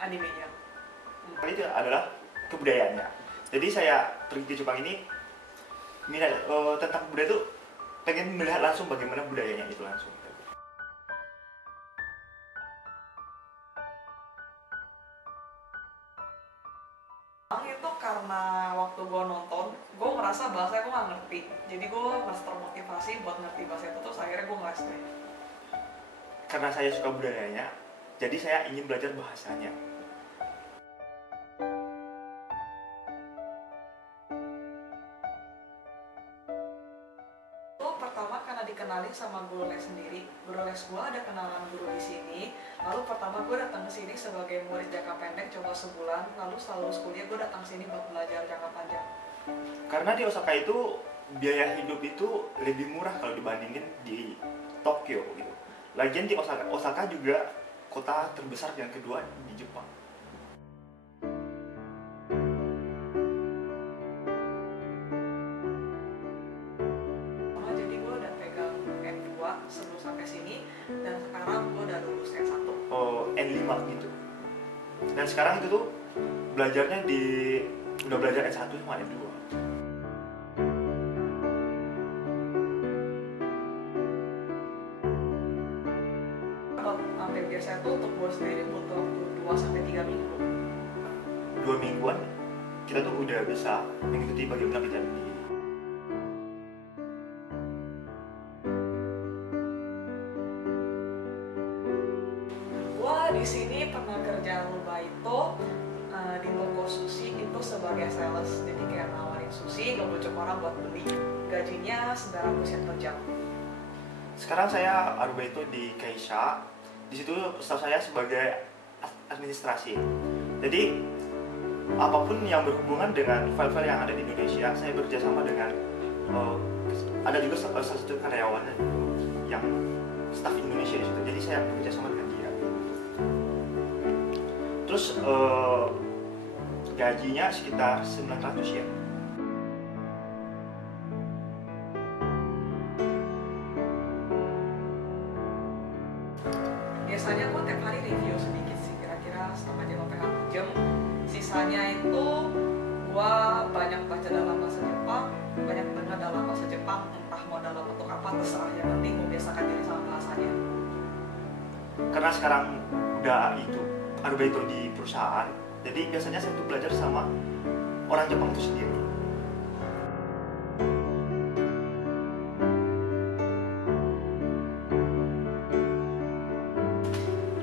animenya. Itu adalah kebudayaannya. Jadi saya pergi ke Jepang ini minat tentang budaya itu, pengen melihat langsung bagaimana budayanya itu langsung. Itu karena waktu gue nonton, gue merasa bahasa gue gak ngerti. Jadi gue masih termotivasi buat ngerti bahasa itu, terus akhirnya gue ngeles deh. Karena saya suka budayanya, jadi saya ingin belajar bahasanya. Pertama karena dikenalin sama guru les sendiri. Guru les gue ada kenalan guru di sini. Lalu pertama gue datang ke sini sebagai murid jangka pendek coba sebulan. Lalu setelah lulus kuliah gue datang sini buat belajar jangka panjang. Karena di Osaka itu biaya hidup itu lebih murah kalau dibandingin di Tokyo gitu. Lagian di Osaka juga kota terbesar yang kedua di Jepang. Jadi gue udah pegang N2 sebelum sampai sini, dan sekarang gue udah lulus N1. N5 gitu. Dan sekarang itu tuh belajarnya udah belajar S1 sama N2. Sampai biasa itu untuk gue sendiri butuh waktu 2-3 minggu. 2 mingguan kita tuh udah bisa mengikuti bagaimana kerjaan di Di sini pernah kerja lomba itu di toko sushi itu sebagai sales, jadi kayak nawarin sushi, ngebujuk orang buat beli. Gajinya 900 yen per jam. Sekarang saya arbeito di Keisha. Di situ staff saya sebagai administrasi. Jadi apapun yang berhubungan dengan file-file yang ada di Indonesia, saya bekerja sama dengan ada juga salah satu karyawan yang staff Indonesia di situ. Jadi saya bekerja sama dengan dia. Terus gajinya sekitar 900 yen. Biasanya gue tiap hari review sedikit sih, kira-kira setengah jam sampai 1 jam. Sisanya itu gue banyak baca dalam bahasa Jepang, banyak dengar dalam bahasa Jepang, entah mau dalam bentuk apa terserah, yang penting membiasakan diri sama bahasanya. Karena sekarang udah itu arbeito di perusahaan, jadi biasanya saya tuh belajar sama orang Jepang itu sendiri.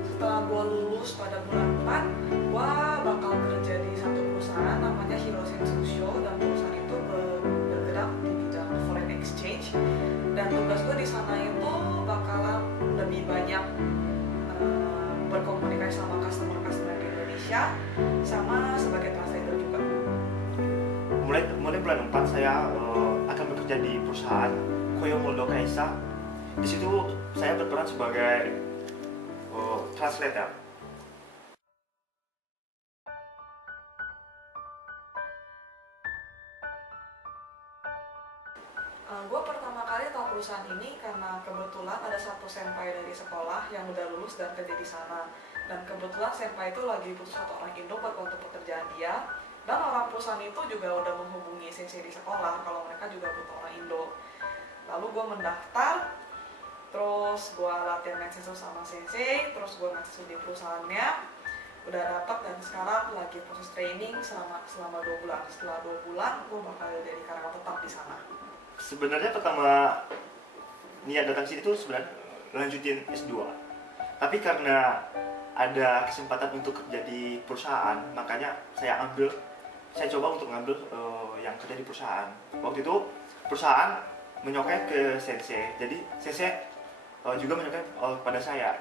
Setelah gue lulus pada bulan 4, gue bakal kerja di satu perusahaan namanya Hirosen Susho, dan perusahaan itu bergerak di bidang foreign exchange. Dan tugas gue di sana itu bakalan lebih banyak berkomunikasi sama customer-customer di Indonesia, sama sebagai translator juga. Mulai bulan 4 saya akan bekerja di perusahaan Koyo Moldo Kaisa. Di situ saya berperan sebagai translator. Gue pertama kali tahu perusahaan ini karena kebetulan ada satu senpai dari sekolah yang udah lulus dan kerja di sana. Dan kebetulan senpai itu lagi butuh satu orang Indo buat bantu pekerjaan dia. Dan orang perusahaan itu juga udah menghubungi sensei di sekolah kalau mereka juga butuh orang Indo. Lalu gue mendaftar, terus gue latihan mensetsu sama sensei, terus gue mensetsu di perusahaannya, udah dapat, dan sekarang lagi proses training selama 2 bulan. Setelah 2 bulan gue bakal jadi karyawan tetap di sana. Sebenarnya pertama niat datang sini tuh sebenarnya lanjutin S2. Tapi karena ada kesempatan untuk kerja di perusahaan, makanya saya coba untuk ngambil yang kerja di perusahaan. Waktu itu perusahaan menyokek ke sensei, jadi sensei juga menyokek pada saya.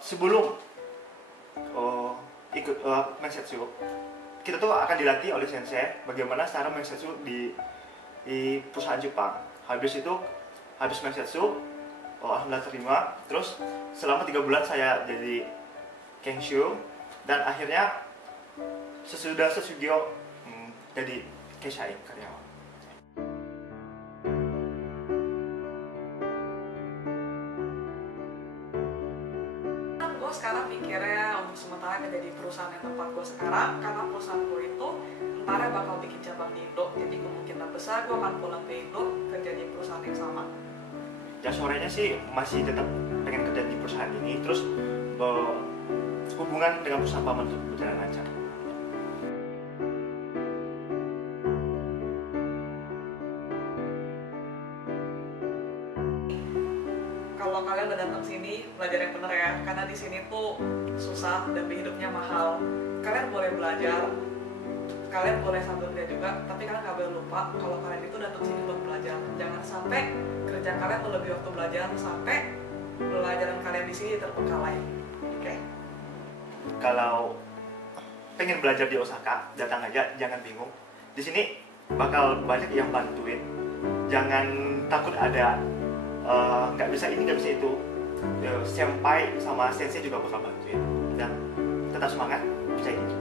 Sebelum ikut mensetsu, kita tuh akan dilatih oleh sensei bagaimana cara mensetsu di perusahaan Jepang. Habis mensetsu, alhamdulillah terima. Terus selama 3 bulan saya jadi Kenshu, dan akhirnya sesudah Sesugyo jadi Keisha karyawan. Gue gue sekarang mikirnya untuk sementara kerja di perusahaan yang tempat gue sekarang, karena perusahaan gue itu ntar bakal bikin cabang di Indo, jadi kemungkinan besar gue akan pulang ke Indo kerja di perusahaan yang sama. Ya sorenya sih masih tetap pengen kerja di perusahaan ini, terus hubungan dengan perusahaan paman itu berjalan lancar. Kalau kalian udah datang sini, belajar yang bener ya, karena di sini tuh susah dan hidupnya mahal. Kalian boleh belajar, kalian boleh sambil kerja juga, tapi kalian gak boleh lupa kalau kalian itu datang sini buat belajar. Jangan sampai kerja kalian melebihi waktu belajar, sampai pelajaran kalian di sini terbengkalai. Oke? Kalau pengen belajar di Osaka, datang aja, jangan bingung. Di sini bakal banyak yang bantuin. Jangan takut ada nggak bisa ini, nggak bisa itu. Senpai sama sensei juga bakal bantuin. Dan tetap semangat, percaya diri.